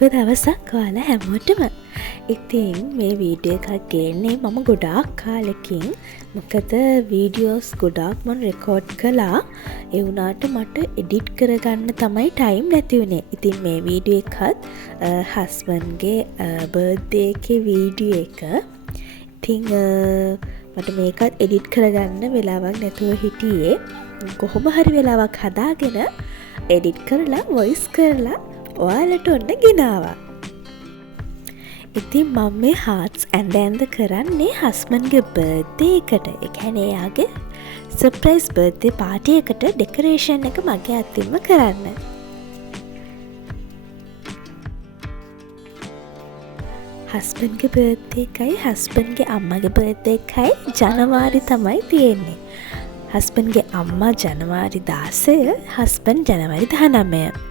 සුබ දවසක් ඔයාලා හැමෝටම. ඉතින් මේ වීඩියෝ එකක් ගේන්නේ මම ගොඩාක් කාලෙකින්. මොකද වීඩියෝස් ගොඩාක් මම රෙකෝඩ් කළා. ඒ වුණාට මට එඩිට් කරගන්න තමයි ටයිම් නැති වුණේ. ඉතින් මේ වීඩියෝ එකත් හස්බන්ඩ්ගේ බර්ත්ඩේ එකේ වීඩියෝ එක. ඉතින් මට මේකත් එඩිට් කරගන්න වෙලාවක් නැතුව හිටියේ. කොහොම හරි වෙලාවක් හදාගෙන එඩිට් කරලා වොයිස් කරලා ඔයාලට ඔන්න ගෙනාවා. ඉතින් මම මේ හාට්ස් ඇඳ කරන්නේ හස්බන්ඩ්ගේ බර්ත්ඩේ එකට. ඒ කියන්නේ එයාගේ සර්ප්‍රයිස් බර්ත්ඩේ පාටි එකට ඩෙකරේෂන් එක මගේ අතින්ම කරන්න. හස්බන්ඩ්ගේ බර්ත්ඩේ එකයි හස්බන්ඩ්ගේ අම්මගේ බර්ත්ඩේ එකයි ජනවාරි තමයි තියෙන්නේ. හස්බන්ඩ්ගේ අම්මා ජනවාරි 16, හස්බන්ඩ් ජනවාරි 19.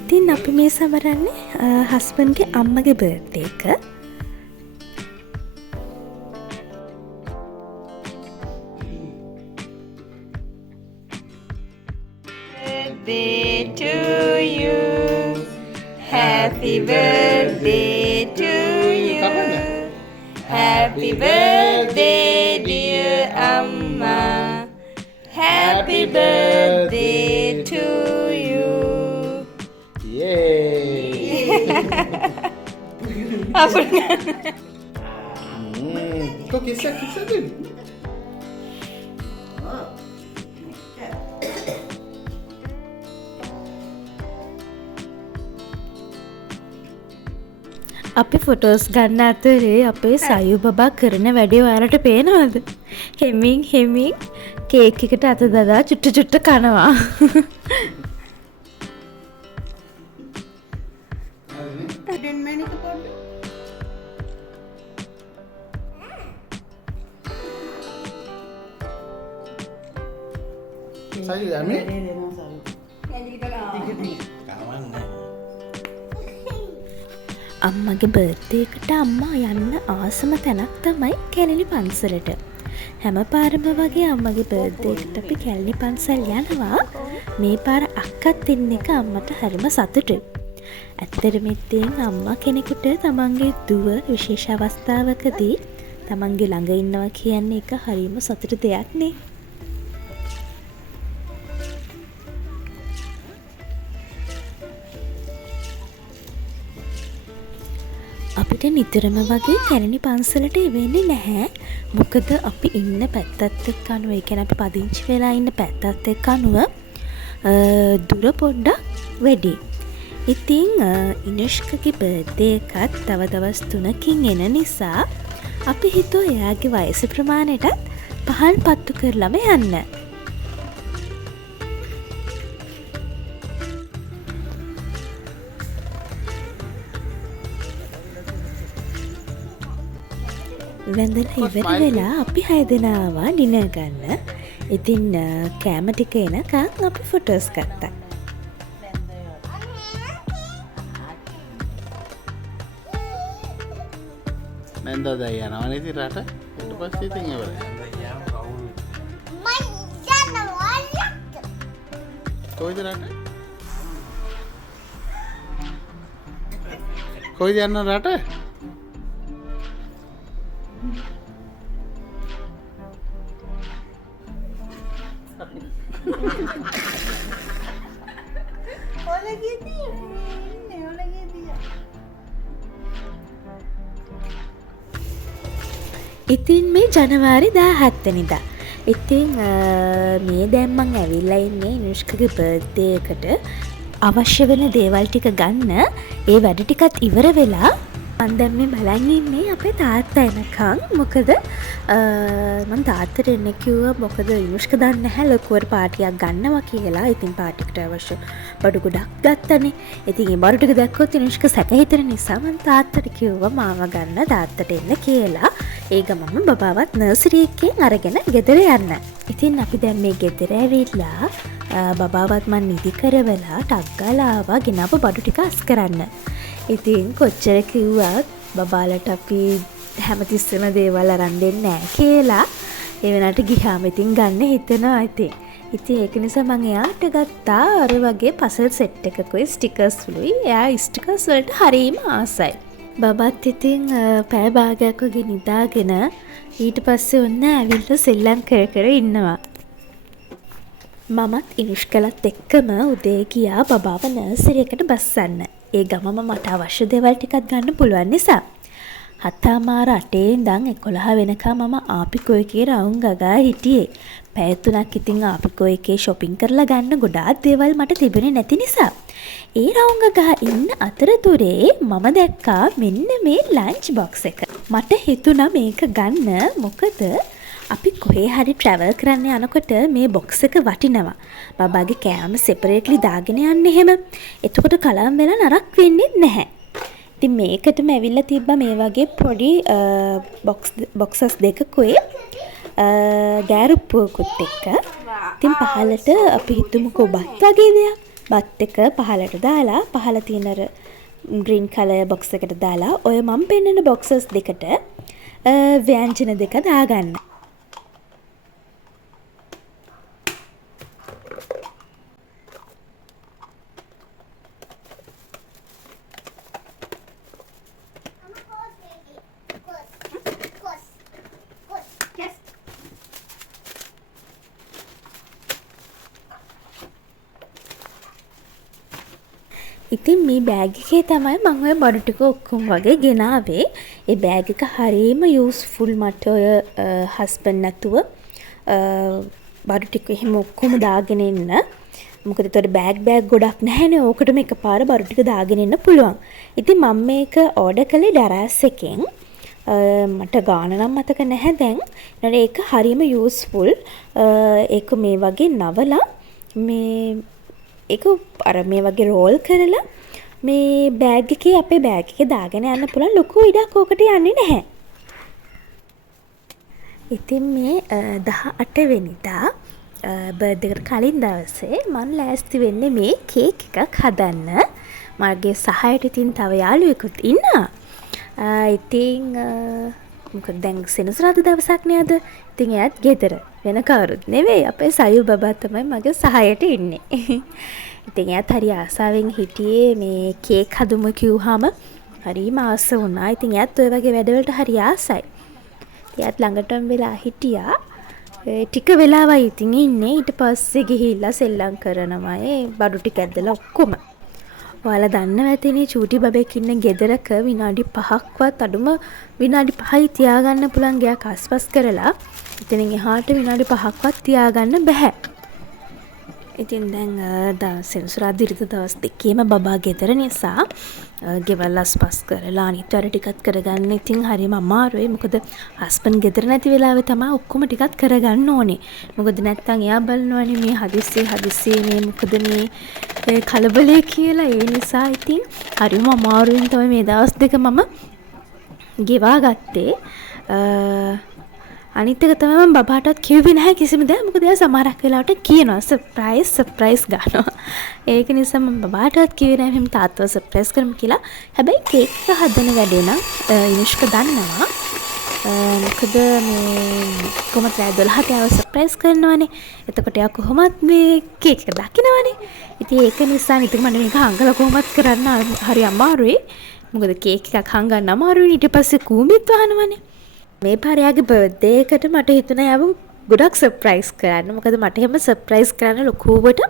ඉතින් අපි මේ සමරන්නේ හස්බන්ඩ්ගේ අම්මගේ බර්ත්ඩේ එක. Birthday to you. Happy birthday to you. Happy birthday dear Amma. Happy birthday to you. Yay! Apa? Kau kisah tu. අපි ෆොටෝස් ගන්න අතරේ අපේ සයු බබා කරන වැඩේ ඔයාලට පේනවද? හෙමින් කේක් එකට අත දදා චුට්ට කනවා. Saya Ami. අම්මගේ බර්ත්ඩේ එකට අම්මා යන්න ආසම තැනක් තමයි කැලණි පන්සලට. හැම පාරම වගේ අම්මගේ බර්ත්ඩේ එකට අපි කැලණි පන්සල් යනවා. මේ පාර අක්කත් ඉන්න එක අම්මට හරිම සතුටුයි. ඇත්තටම ඉතින් අම්මා කෙනෙකුට තමන්ගේ දුව විශේෂ අවස්ථාවකදී තමන්ගේ ළඟ ඉන්නවා කියන්නේ එක හරිම සතුටු දෙයක් නේ. අපිට නිතරම වගේ කැලණි පන්සලට වෙන්නේ නැහැ. මොකද අපි ඉන්න පැත්තත් එක්ක අනුව, ඒ කියන්නේ අපි පදිංචි වෙලා ඉන්න පැත්තත් එක්ක අනුව දුර පොඩ්ඩක් වැඩි. ඉතින් ඉනුෂ්කගේ බර්ත්ඩේ එකත් තව දවස් 3කින් එන නිසා අපි හිතුවා එයාගේ වයස ප්‍රමාණයටත් පහන් පත්තු කරලම යන්න. වැඳලා ඉවර වෙලා අපි 6 දෙනා ආවා ඩිනර් ගන්න. ඉතින් කෑම ටික එනකන් අපි ෆොටෝස් ගත්තා. Nanda Dayana, mana itu rata? Itu pasti tinggi berapa? Kau itu rata? Kau itu anak rata? ඉතින් මේ ජනවාරි 17 වෙනිදා. ඉතින් මේ දැන් මං ඇවිල්ලා ඉන්නේ ඉනුෂ්කගේ බර්ත්ඩේ එකට අවශ්‍ය වෙන දේවල් ටික ගන්න. ඒ වැඩ ටිකත් ඉවර වෙලා මං දැන් මේ බලන් ඉන්නේ අපේ තාත්තා එනකන්. මොකද මං තාත්තට එන්න කිව්වා. මොකද ඉනුෂ්ක දන්නේ නැහැ ලොකුවට පාටියක් ගන්නවා කියලා. ඉතින් පාටිකට අවශ්‍ය බඩු ගොඩක් ගත්තනේ. ඉතින් ඒ බඩු ටික දැක්කොත් ඉනුෂ්ක සැක හිතෙන නිසා මං තාත්තට කිව්වා මාව ගන්න තාත්තට එන්න කියලා. ඒ ගමම බබාවත් නර්සරි එකෙන් අරගෙන ගෙදර යන්න. ඉතින් අපි දැන් මේ ගෙදර ඇවිල්ලා බබාවත් මන් නිදි කරවලා ටක් ගාලා ආවා ගෙනාව බඩු ටික අස් කරන්න. ඉතින් කොච්චර කිව්වත් බබාලට අපි හැමතිස්සෙම දේවල් අරන් දෙන්නේ නැහැ කියලා. ඒ වෙනාට ගියාම ඉතින් ගන්න හිතෙනවා ඉතින්. ඉතින් ඒක නිසා මම එයාට ගත්තා අර වගේ පසල් සෙට් එකකුයි ස්ටිකර්ස් වලුයි. එයා ස්ටිකර්ස් වලට හරීම ආසයි. බබත් ඉතින් පැය භාගයක් වගේ නිදාගෙන ඊට පස්සේ ඔන්න ඇවිල්ලා සෙල්ලම් කර කර ඉන්නවා. මමත් ඉනුෂ්කලත් එක්කම උදේ ගියා බබාව නර්සරි එකට බස්සන්න. ඒ ගමම මට අවශ්‍ය දේවල් ටිකක් ගන්න පුළුවන් නිසා. 7:08 ඉඳන් 11 වෙනකම් මම ආපිකෝ එකේ රවුම් ගගා හිටියේ. පැය 3ක් ඉතින් ආපිකෝ එකේ shopping කරලා ගන්න ගොඩාක් දේවල් මට තිබුණේ නැති නිසා. ඒ රවුම් ගගා ඉන්න අතරතුරේ මම දැක්කා මෙන්න මේ ලන්ච් බොක්ස් එක. මට හිතුණා මේක ගන්න මොකද අපි කොහේ හරි ට්‍රැවල් කරන්න යනකොට මේ බොක්ස් එක වටිනවා. බබාගේ කෑම සෙපරේට්ලි දාගෙන යන්න එහෙම. එතකොට කලම් වෙලා නරක් වෙන්නේ නැහැ. ඉතින් මේකටම ඇවිල්ලා තිබ්බා මේ වගේ පොඩි බොක්සස් දෙකකුයි ගෑරුප්පුවකුත් එක්ක. ඉතින් පහලට අපි හිතමුකෝ බත් වගේ දෙයක්. බත් එක පහලට දාලා පහල තියෙන ග්‍රීන් කලර් බොක්ස් එකට දාලා ඔය මම පෙන්නන බොක්සස් දෙකට ව්‍යංජන දෙක දාගන්න. ඉතින් මේ බෑග් එකේ තමයි මම ඔය බඩු ටික ඔක්කොම වගේ ගෙනාවේ. ඒ බෑග් එක හරියම යූස්ෆුල් මට ඔය හස්බන්ඩ් නැතුව බඩු ටික එහෙම ඔක්කොම දාගෙන එන්න. මොකද ඒතර බෑග් ගොඩක් නැහැනේ. ඕකටම එකපාර බඩු ටික දාගෙන එන්න පුළුවන්. ඉතින් මම මේක ඕඩර් කළේ ඩරාස් එකෙන්. මට ගාන නම් මතක නැහැ දැන්. ඊට ඒක හරියම යූස්ෆුල්. ඒක මේ වගේ නවලා මේ ඒක අර මේ වගේ රෝල් කරලා මේ බෑග් එකේ අපේ බෑග් එකේ දාගෙන යන්න පුළුවන්. ලොකු ඉඩක් ඕකට යන්නේ නැහැ. ඉතින් මේ 18 වෙනිදා බර්ත්ඩේ එකට කලින් දවසේ මම ලෑස්ති වෙන්නේ මේ කේක් එකක් හදන්න. මගේ සහයට ඉතින් තව යාළුවෙකුත් ඉන්නවා. ඉතින් මොකද දැන් සෙනසුරාදා දවසක් නේද? ඉතින් එයාත් ගෙදර. වෙන කවුරුත් නෙවෙයි අපේ සයු බබා තමයි මගේ සහයට ඉන්නේ. ඉතින් එයාත් හරි ආසාවෙන් හිටියේ මේ කේක් හදමු කිව්වහම හරිම ආස වුණා. ඉතින් එයාත් ඔය වගේ වැඩවලට හරි ආසයි. එයාත් ළඟටම වෙලා හිටියා. ටික වෙලාවයි ඉතින් ඉන්නේ. ඊට පස්සේ ගිහිල්ලා සෙල්ලම් කරනවා. ඒ බඩු ටික ඇදලා ඔක්කොම. ඔයාලා දන්නව ඇතිනේ චූටි බබෙක් ඉන්න ගෙදරක විනාඩි 5ක්වත් අඩුම විනාඩි 5යි තියාගන්න පුළුවන් ගයක් ආස්පස් කරලා. ඉතින් එහාට විනාඩි 5ක්වත් තියාගන්න බෑ. ඉතින් දැන් සෙනසුරාදා ඉරිදා දවස් දෙකේම බබා ගෙදර නිසා ගෙවල් අස්පස් කරලා අනිත් වැඩ ටිකත් කරගන්න ඉතින් හරිම අමාරුයි. මොකද හස්බන්ඩ් ගෙදර නැති වෙලාවේ තමයි ඔක්කොම ටිකත් කරගන්න ඕනේ. මොකද නැත්තම් එයා බලනවනේ මේ හදිස්සියේ මේ මොකද මේ කලබලේ කියලා. ඒ නිසා ඉතින් හරිම අමාරුවෙන් තමයි මේ දවස් දෙක මම ගෙවා ගත්තේ. අනිත් එක තමයි මම බබාටත් කිව්වේ නැහැ කිසිම දෙයක්. මොකද එයා සමහරක් වෙලාවට කියනවා සර්ප්‍රයිස් ගන්නවා. ඒක නිසා මම බබාටත් කිව්වේ නැහැ මෙහෙම තාත්තව සර්ප්‍රයිස් කරමු කියලා. හැබැයි කේක් එක හදන වැඩේ නම් ඉනුෂ්ක දන්නවා. මොකද මේ කොහොමද 12ට ආව සර්ප්‍රයිස් කරනවානේ. එතකොට එයා කොහොමත් මේ කේක් එක දකින්නවනේ. ඉතින් ඒක නිසා ඉතින් මම මේක හංගලා කොහොමත් කරන්න හරි අමාරුයි. මොකද කේක් එකක් හංගන්න අමාරුයි. ඊට පස්සේ කූඹිත් වහනවනේ. මේ පාරයාගේ බර්ත්ඩේ එකට මට හිතුණා යාව ගොඩක් සර්ප්‍රයිස් කරන්න. මොකද මට එහෙම සර්ප්‍රයිස් කරන්න ලොකුවට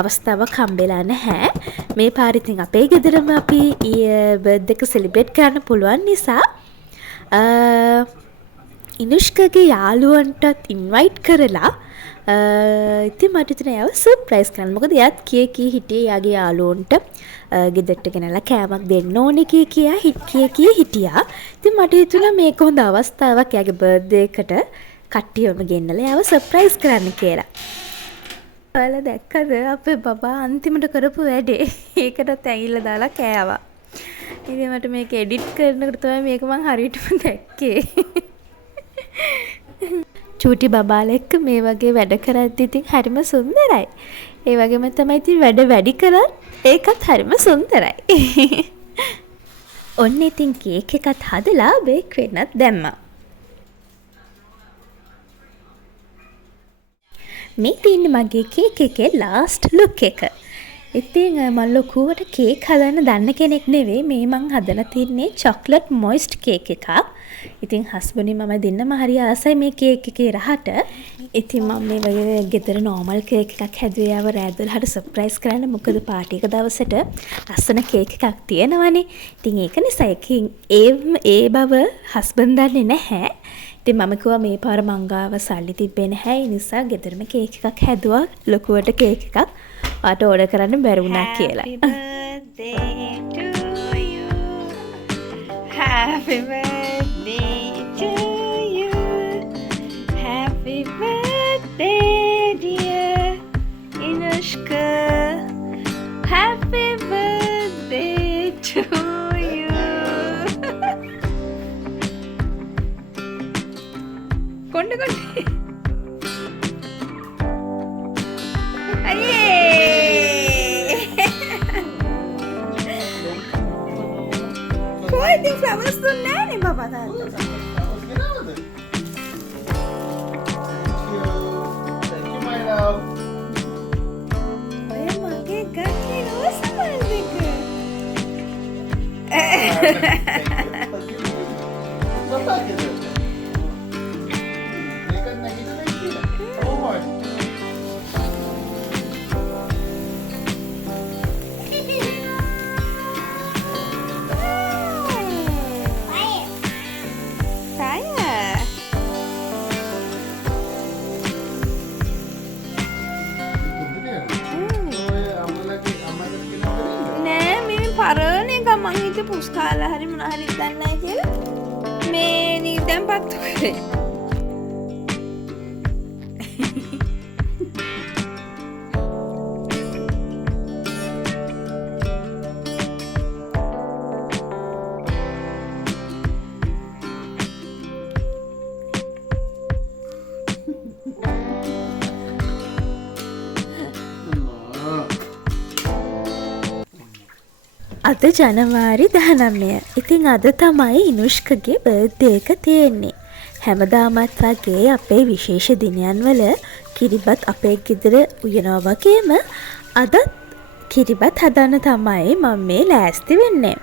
අවස්ථාවක් හම්බෙලා නැහැ. මේ පාර ඉතින් අපේ ගෙදරම අපි බර්ත්ඩේ එක සෙලිබ්‍රේට් කරන්න පුළුවන් නිසා ඉනුෂ්කගේ යාළුවන්ටත් ඉන්වයිට් කරලා ඉතින් මට හිතුණා යාව සර්ප්‍රයිස් කරන්න. මොකද එයාත් කී හිටියේ යාගේ යාළුවන්ට ගෙදරට ගෙනලා කෑමක් දෙන්න ඕනේ කියා හිටියා. ඉතින් මට හිතුණා මේක හොඳ අවස්ථාවක් යාගේ බර්ත්ඩේ එකට කට්ටියම ගෙන්නලා යාව සර්ප්‍රයිස් කරන්න කියලා. ඔයාලා දැක්කද අපේ බබා අන්තිමට කරපු වැඩේ? ඒකටත් ඇඟිල්ල දාලා කෑවා. ඉතින් මට මේක එඩිට් කරනකොට තමයි මේක මං හරියටම දැක්කේ. චූටි බබාලා එක්ක මේ වගේ වැඩ කරද්දි ඉතින් හරිම සුන්දරයි. ඒ වගේම තමයි ඉතින් වැඩ වැඩි කරත් ඒකත් හරිම සුන්දරයි. ඔන්න ඉතින් කේක් එකත් හදලා බේක් වෙන්නත් දැම්මා. මේ තියන්නේ මගේ කේක් එකේ ලාස්ට් ලුක් එක. ඉතින් මම ලොකුවට කේක් හදන්න දන්න කෙනෙක් නෙවෙයි. මේ මං හදලා තින්නේ චොක්ලට් මොයිස්ට් කේක් එකක්. ඉතින් හස්බන්ඩ්නි මම දෙන්නම හරි ආසයි මේ කේක් එකේ රහට. ඉතින් මම මේ වගේ ගෙදර නෝමල් කේක් එකක් හැදුවේ ආව රෑ 12ට සර්ප්‍රයිස් කරන්න. මොකද පාටි එක දවසට ලස්සන කේක් එකක් තියෙනවනේ. ඉතින් ඒක නිසා ඒ බව හස්බන්ඩ් දන්නේ නැහැ. ඉතින් මම කිව්වා මේ පාර මං ගාව සල්ලි තිබ්බේ නැහැ. ඒ නිසා ගෙදරම කේක් එකක් හැදුවා. ලොකුවට කේක් එකක්. ඔයාට ඕඩර් කරන්න බැරි වුණා කියලා. Happy birthday to you. Happy birthday dear Inushka. Happy birthday to you. Konde ඉතින් ෆ්ලවර්ස් දුන්නේ නැහැ නේ බබා තාත්තා. ඔය මගේ ගන්නේ රෝස මල් දෙක. මං හිතේ පුස්කාලා හරි මොනා හරි දන්නයි කියලා මේ නිකන් පත්තු කරේ. අද ජනවාරි 19. ඉතින් අද තමයි ඉනුෂ්කගේ බර්ත්ඩේ එක තියෙන්නේ. හැමදාමත් වගේ අපේ විශේෂ දිනයන් වල කිරිබත් අපේ ගෙදර උයනවා වගේම අදත් කිරිබත් හදන්න තමයි මම මේ ලෑස්ති වෙන්නේ.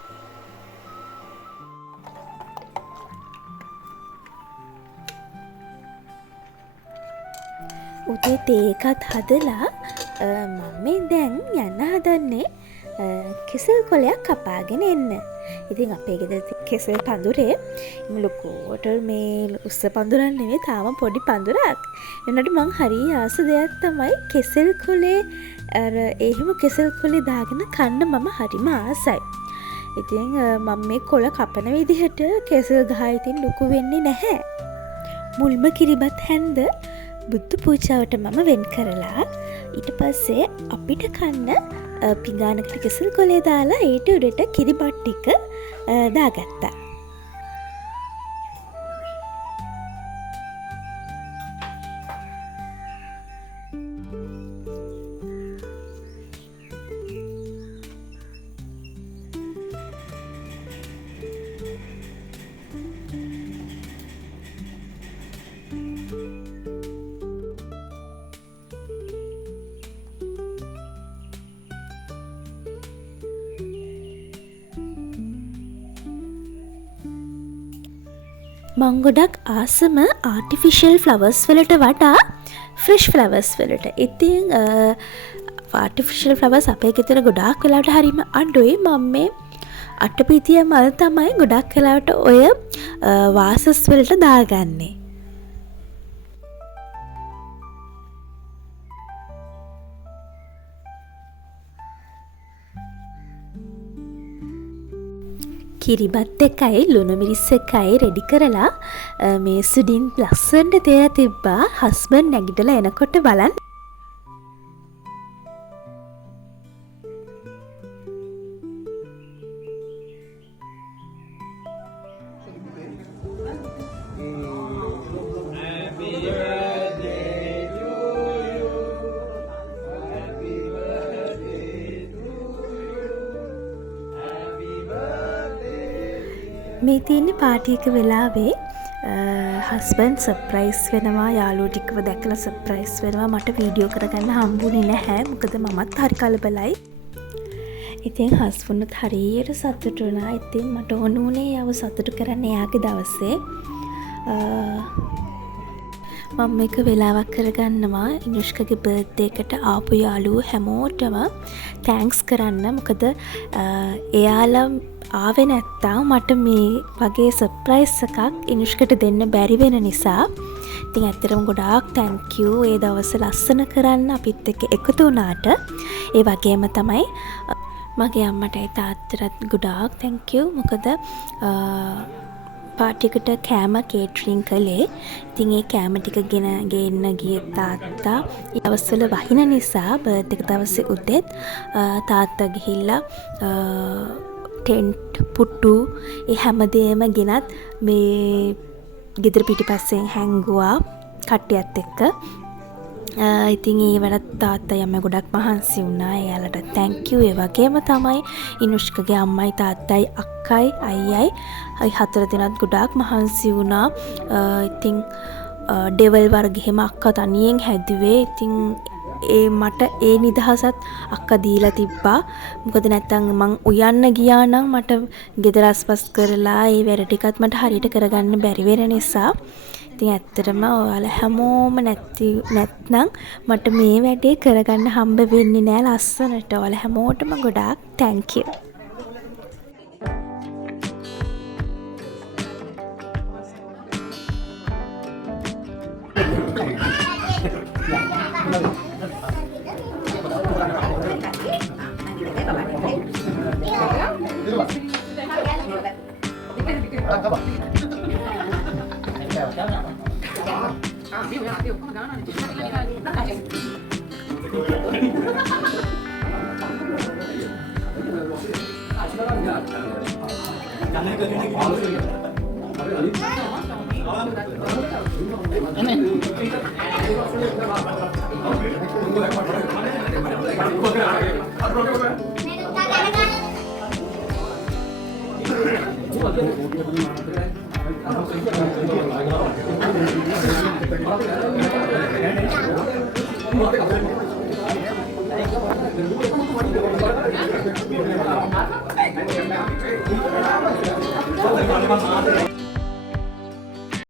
උදේ තේ එකත් හදලා මම දැන් යන්න හදන්නේ කෙසෙල් කොලයක් කපාගෙන එන්න. ඉතින් අපේ ගෙදර කෙසෙල් පඳුරේ ලොකුවට මේ උස්ස පඳුරක් නෙවෙයි තාම පොඩි පඳුරක්. එන්නට මං හරි ආස දෙයක් තමයි කෙසෙල් කොලේ එහෙම කෙසෙල් කොලේ දාගෙන කන්න මම හරිම ආසයි. ඉතින් මම මේ කොළ කපන විදිහට කෙසෙල් ගහයි ඉතින් ලොකු වෙන්නේ නැහැ. මුල්ම කිරිබත් හැන්ද බුද්ධ පූජාවට මම වෙන් කරලා ඊට පස්සේ අපිට කන්න පිඟානකට කෙසෙල් කොලේ දාලා ඊට උඩට කිරිබත් ටික දාගත්තා. මං ගොඩක් ආසම ආටිෆිෂල් ෆ්ලවර්ස් වලට වඩා ෆ්‍රෙෂ් ෆ්ලවර්ස් වලට. ඉතින් ආටිෆිෂල් ෆ්ලවර්ස් අපේ ගෙදර ගොඩාක් වෙලාවට හරිම අඩුයි. මම මේ අටපිටිය මල් තමයි ගොඩක් වෙලාවට ඔය වාසස් වලට දාගන්නේ. කිරිබත් එකයි ලුණු මිරිස් එකයි රෙඩි කරලා මේ සුඩින් ලස්සනට තියලා තිබ්බා. හස්බන්ඩ් නැගිටලා එනකොට බලන්න මේ තියන්නේ පාටියක වෙලාවේ හස්බන්ඩ් සර්ප්‍රයිස් වෙනවා යාළුවෝ ටිකව දැකලා සර්ප්‍රයිස් වෙනවා මට වීඩියෝ කරගන්න හම්බුනේ නැහැ මොකද මමත් හරි කලබලයි. ඉතින් හස්බන්ඩ්ත් හරියට සතුටු වුණා. ඉතින් මට ඕන වුණේ යව සතුටු කරන්න එයාගේ දවසේ. මම මේක වෙලාවක් කරගන්නවා ඉනුෂ්කගේ බර්ත්ඩේ එකට ආපු යාළුවෝ හැමෝටම තෑන්ක්ස් කරන්න. මොකද එයාලා ආවේ නැත්තම් මට මේ වගේ සර්ප්‍රයිස් එකක් ඉනුෂ්කට දෙන්න බැරි වෙන නිසා. ඉතින් ඇත්තටම ගොඩාක් thank you ඒ දවස් ලස්සන කරන්න අපිත් එක්ක එකතු වුණාට. ඒ වගේම තමයි මගේ අම්මටයි තාත්තටත් ගොඩාක් thank you. මොකද පාටිකට කෑම කේටරින් කළේ. ඉතින් ඒ කෑම ටික ගෙන්න ගියේ තාත්තා ඒ දවස්වල වහින නිසා බර්ත්ඩේ එක දවසේ උදේත් තාත්තා ගිහිල්ලා ටෙන්ට් පුට්ටු ඒ හැමදේම ගෙනත් මේ ගෙදර පිටිපස්සෙන් හැංගුවා කට්ටියත් එක්ක. ඉතින් ඒ වැඩත් තාත්තා යම ගොඩක් මහන්සි වුණා. එයාලට thank you. ඒ වගේම තමයි ඉනුෂ්කගේ අම්මයි තාත්තයි අක්කයි අයියයි හතර දෙනාත් ගොඩාක් මහන්සි වුණා. ඉතින් ඩෙවල් වර්ග එහෙම අක්කා තනියෙන් හැදුවේ. ඉතින් මට ඒ නිදහසත් අක්කා දීලා තිබ්බා. මොකද නැත්තම් මං උයන්න ගියා නම් මට ගෙදර අස්පස් කරලා ඒ වැඩ ටිකත් මට හරියට කරගන්න බැරි වෙන නිසා. ඉතින් ඇත්තටම ඔයාලා හැමෝම නැත්නම් මට මේ වැඩේ කරගන්න හම්බ වෙන්නේ නෑ ලස්සනට. ඔයාලා හැමෝටම ගොඩාක් thank you.